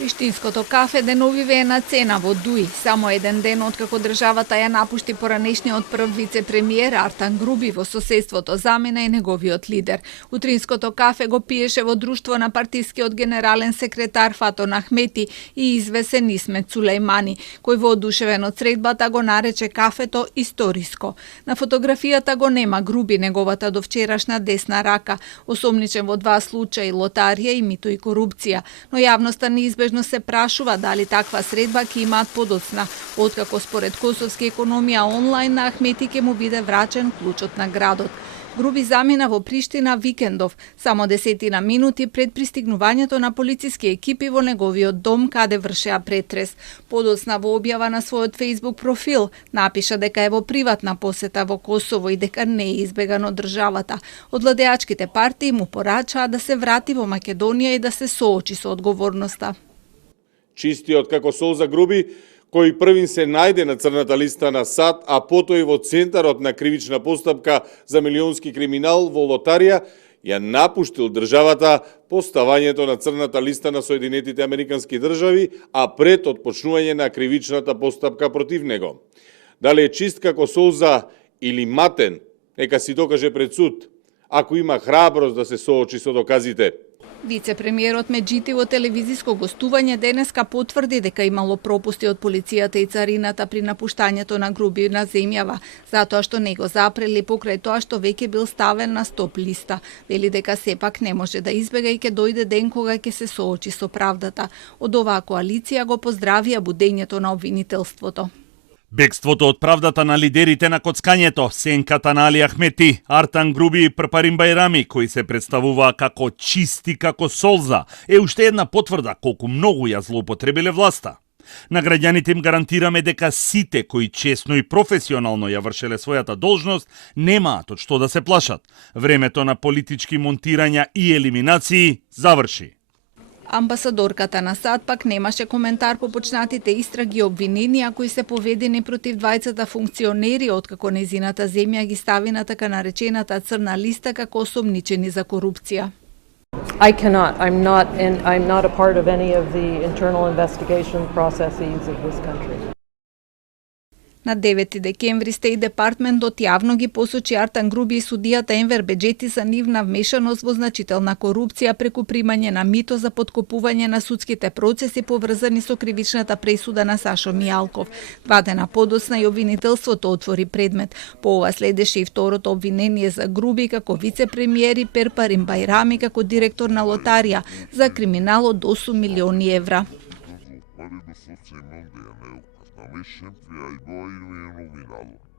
Приштинското кафе деновиве е на цена во Дуи. Само еден ден откако државата ја напушти поранешниот прв вице-премиер Артан Груби, во соседството замина и неговиот лидер. Утринското кафе го пиеше во друштво на партискиот генерален секретар Фатон Ахмети и извесен Исмет Сулејмани, кој воодушевен од средбата го нарече кафето историско. На фотографијата го нема Груби, неговата довчерашна десна рака, осомничен во два случаи лотарија и мито и корупција, но јавноста неизбежно се прашува дали таква средба ќе имаат подоцна, откако според Косовски економија онлайн на Ахмети ќе му биде врачен клучот на градот. Груби замина во Приштина викендов, само 10 минути пред пристигнувањето на полициски екипи во неговиот дом каде вршеа претрес. Подоцна во објава на својот Facebook профил напиша дека е во приватна посета во Косово и дека не е избеган од државата. Од владеачките партии му порачаа да се врати во Македонија и да се соочи со одговорноста. Чистиот како солза Груби, кој првин се најде на црната листа на САД, а потоа и во центарот на кривична постапка за милионски криминал во лотарија, ја напуштил државата по ставањето на црната листа на Соединетите Американски држави, а пред отпочнување на кривичната постапка против него. Дали е чист како солза или матен, нека си докаже пред суд, ако има храброст да се соочи со доказите. Вице-премиерот Меджити во телевизиско гостување денеска потврди дека имало пропусти од полицијата и царината при напуштањето на Груби на земјава, затоа што не го запрели покрај тоа што веќе бил ставен на стоп листа. Вели дека сепак не може да избега и ќе дојде ден кога ќе се соочи со правдата. Од оваа коалиција го поздравија будењето на обвинителството. Бегството од правдата на лидерите на коцкањето, сенката на Али Ахмети, Артан Груби и Прпарин Бајрами, кои се представуваа како чисти како солза, е уште една потврда колку многу ја злоупотребиле власта. На граѓаните им гарантираме дека сите кои честно и професионално ја вршеле својата должност немаат од што да се плашат. Времето на политички монтирања и елиминации заврши. Амбасадорката на САД пак немаше коментар по почнатите истраги и обвиненија кои се поведени против двајцата функционери откако незината земја ги стави на така наречената црна листа како осомничени за корупција. I'm not a part of any of the internal investigation processes of this country. На 9 декември Стејт департментот јавно ги посочи Артан Груби и судијата Енвер Беџети за нивна вмешаност во значителна корупција преку примање на мито за подкопување на судските процеси поврзани со кривичната пресуда на Сашо Мијалков. 2 дена подоцна и обвинителството отвори предмет. По ова следеше и второто обвинение за Груби како вице-премиер и Прпарин Бајрами како директор на лотарија за криминал од 8 милиони евра. Sempre aí boa e no nominal.